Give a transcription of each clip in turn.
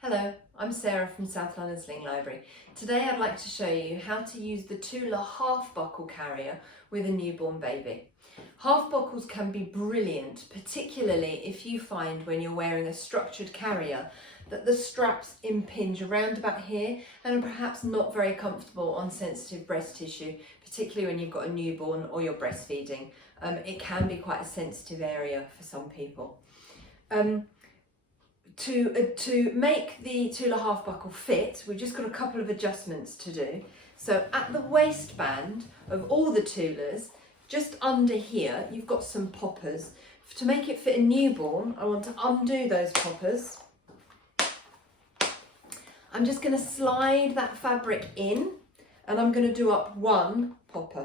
Hello, I'm Sarah from South London Sling Library. Today I'd like to show you how to use the Tula Half Buckle Carrier with a newborn baby. Half buckles can be brilliant, particularly if you find when you're wearing a structured carrier that the straps impinge around about here and are perhaps not very comfortable on sensitive breast tissue, particularly when you've got a newborn or you're breastfeeding. It can be quite a sensitive area for some people. To make the Tula Half Buckle fit, we've just got a couple of adjustments to do. So at the waistband of all the Tulas, just under here, you've got some poppers. To make it fit a newborn, I want to undo those poppers. I'm just going to slide that fabric in and I'm going to do up one popper.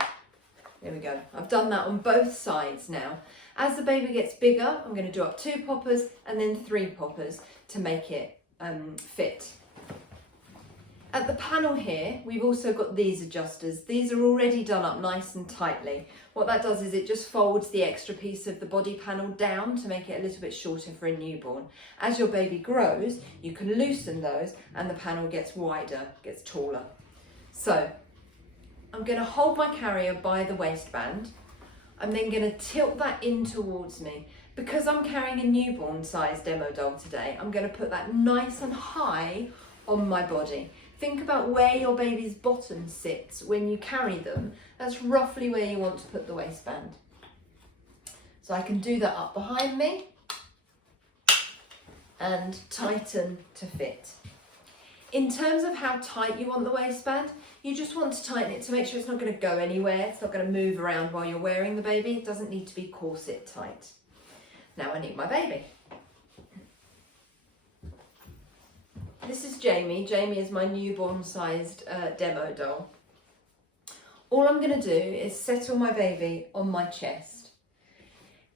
There we go. I've done that on both sides now. As the baby gets bigger, I'm going to do up 2 poppers and then 3 poppers to make it fit. At the panel here, we've also got these adjusters. These are already done up nice and tightly. What that does is it just folds the extra piece of the body panel down to make it a little bit shorter for a newborn. As your baby grows, you can loosen those and the panel gets wider, gets taller. So I'm going to hold my carrier by the waistband. I'm then going to tilt that in towards me. Because I'm carrying a newborn size demo doll today, I'm going to put that nice and high on my body. Think about where your baby's bottom sits when you carry them. That's roughly where you want to put the waistband. So I can do that up behind me and tighten to fit. In terms of how tight you want the waistband, you just want to tighten it to make sure it's not going to go anywhere. It's not going to move around while you're wearing the baby. It doesn't need to be corset tight. Now I need my baby. This is Jamie. Jamie is my newborn sized demo doll. All I'm going to do is settle my baby on my chest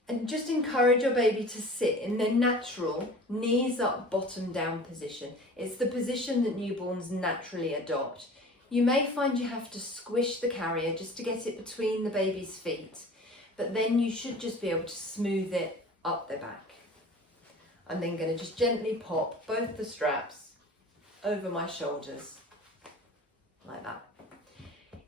and just encourage your baby to sit in their natural knees up, bottom down position. It's the position that newborns naturally adopt. You may find you have to squish the carrier just to get it between the baby's feet, but then you should just be able to smooth it up their back. I'm then going to just gently pop both the straps over my shoulders, like that.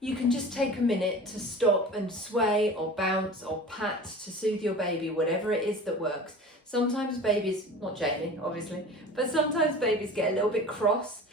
You can just take a minute to stop and sway or bounce or pat to soothe your baby, whatever it is that works. Sometimes babies, not Jamie obviously, but sometimes babies get a little bit cross.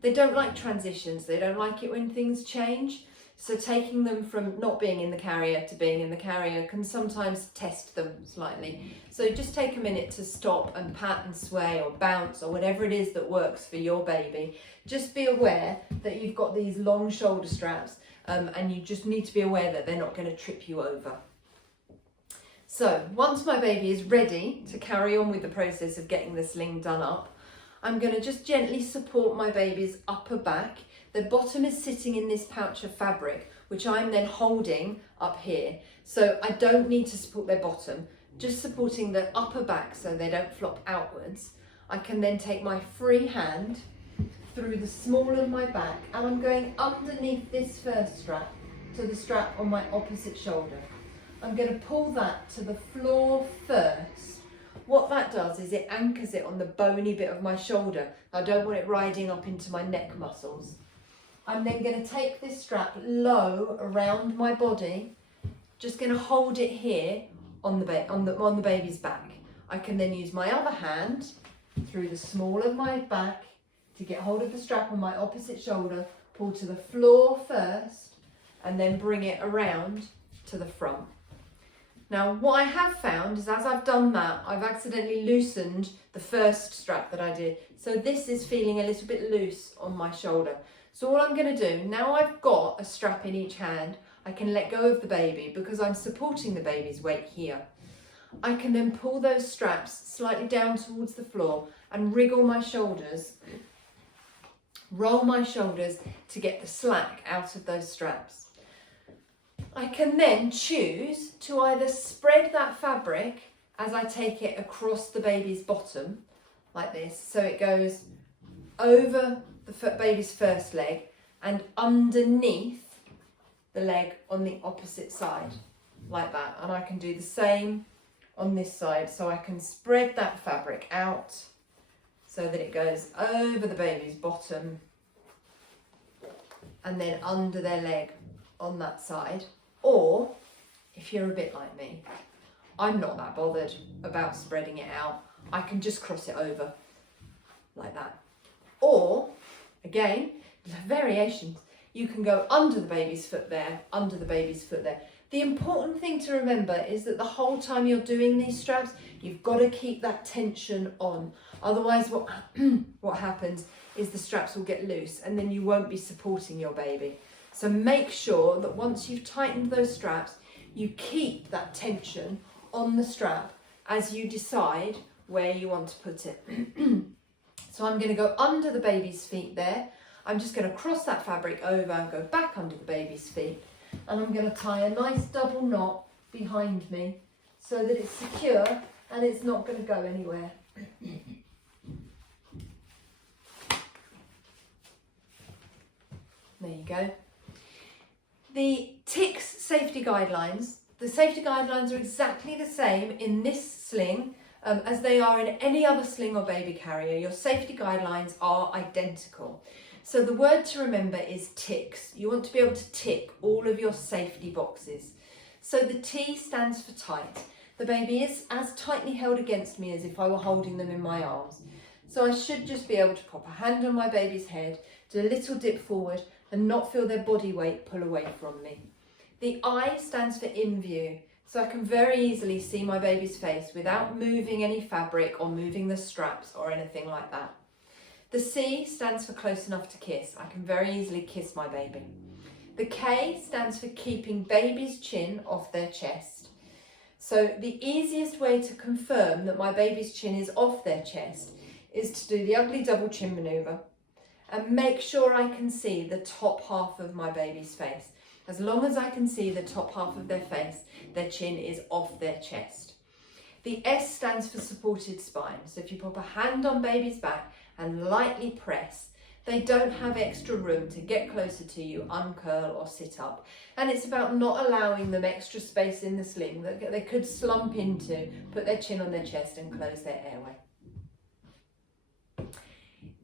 They don't like transitions, they don't like it when things change. So taking them from not being in the carrier to being in the carrier can sometimes test them slightly. So just take a minute to stop and pat and sway or bounce or whatever it is that works for your baby. Just be aware that you've got these long shoulder straps and you just need to be aware that they're not going to trip you over. So once my baby is ready to carry on with the process of getting the sling done up, I'm going to just gently support my baby's upper back. The bottom is sitting in this pouch of fabric, which I'm then holding up here. So I don't need to support their bottom, just supporting the upper back so they don't flop outwards. I can then take my free hand through the small of my back and I'm going underneath this first strap to the strap on my opposite shoulder. I'm going to pull that to the floor first. What that does is it anchors it on the bony bit of my shoulder. I don't want it riding up into my neck muscles. I'm then going to take this strap low around my body, just going to hold it here on the baby's back. I can then use my other hand through the small of my back to get hold of the strap on my opposite shoulder, pull to the floor first, and then bring it around to the front. Now, what I have found is as I've done that, I've accidentally loosened the first strap that I did. So this is feeling a little bit loose on my shoulder. So all I'm going to do, now I've got a strap in each hand, I can let go of the baby because I'm supporting the baby's weight here. I can then pull those straps slightly down towards the floor and wriggle my shoulders, roll my shoulders to get the slack out of those straps. I can then choose to either spread that fabric as I take it across the baby's bottom, like this, so it goes over the baby's first leg and underneath the leg on the opposite side, like that. And I can do the same on this side, so I can spread that fabric out, so that it goes over the baby's bottom and then under their leg on that side. Or if you're a bit like me, I'm not that bothered about spreading it out. I can just cross it over like that. Or, again, variations. You can go under the baby's foot there, under the baby's foot there. The important thing to remember is that the whole time you're doing these straps, you've got to keep that tension on. Otherwise, what happens is the straps will get loose and then you won't be supporting your baby. So make sure that once you've tightened those straps, you keep that tension on the strap as you decide where you want to put it. So I'm going to go under the baby's feet there. I'm just going to cross that fabric over, go back under the baby's feet, and I'm going to tie a nice double knot behind me so that it's secure and it's not going to go anywhere. There you go. The TICS safety guidelines, the safety guidelines are exactly the same in this sling as they are in any other sling or baby carrier. Your safety guidelines are identical. So the word to remember is TICS. You want to be able to tick all of your safety boxes. So the T stands for tight. The baby is as tightly held against me as if I were holding them in my arms. So I should just be able to pop a hand on my baby's head, do a little dip forward and not feel their body weight pull away from me. The I stands for in view. So I can very easily see my baby's face without moving any fabric or moving the straps or anything like that. The C stands for close enough to kiss. I can very easily kiss my baby. The K stands for keeping baby's chin off their chest. So the easiest way to confirm that my baby's chin is off their chest is to do the ugly double chin maneuver and make sure I can see the top half of my baby's face. As long as I can see the top half of their face, their chin is off their chest. The S stands for supported spine. So if you pop a hand on baby's back and lightly press, they don't have extra room to get closer to you, uncurl or sit up. And it's about not allowing them extra space in the sling that they could slump into, put their chin on their chest and close their airway.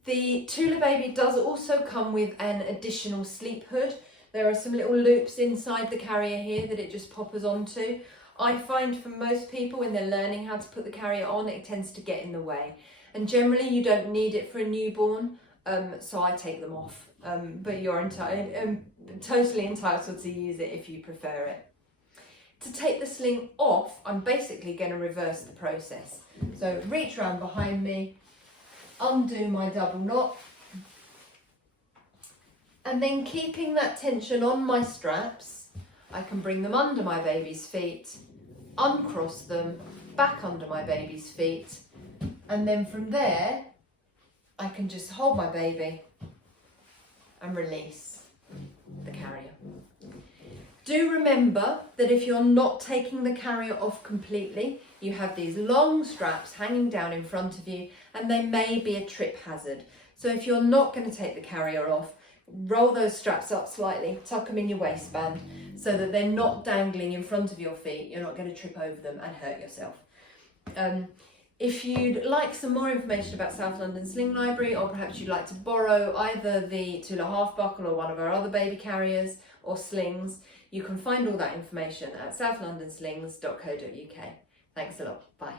The Tula Baby does also come with an additional sleep hood. There are some little loops inside the carrier here that it just poppers onto. I find for most people when they're learning how to put the carrier on, it tends to get in the way. And generally you don't need it for a newborn, so I take them off. But you're totally entitled to use it if you prefer it. To take the sling off, I'm basically going to reverse the process. So reach around behind me, undo my double knot, and then keeping that tension on my straps, I can bring them under my baby's feet, uncross them, back under my baby's feet, and then from there, I can just hold my baby and release the carrier. Do remember that if you're not taking the carrier off completely, you have these long straps hanging down in front of you and they may be a trip hazard. So if you're not going to take the carrier off, roll those straps up slightly, tuck them in your waistband so that they're not dangling in front of your feet. You're not going to trip over them and hurt yourself. If you'd like some more information about South London Sling Library, or perhaps you'd like to borrow either the Tula Half Buckle or one of our other baby carriers or slings, you can find all that information at southlondonslings.co.uk. Thanks a lot. Bye.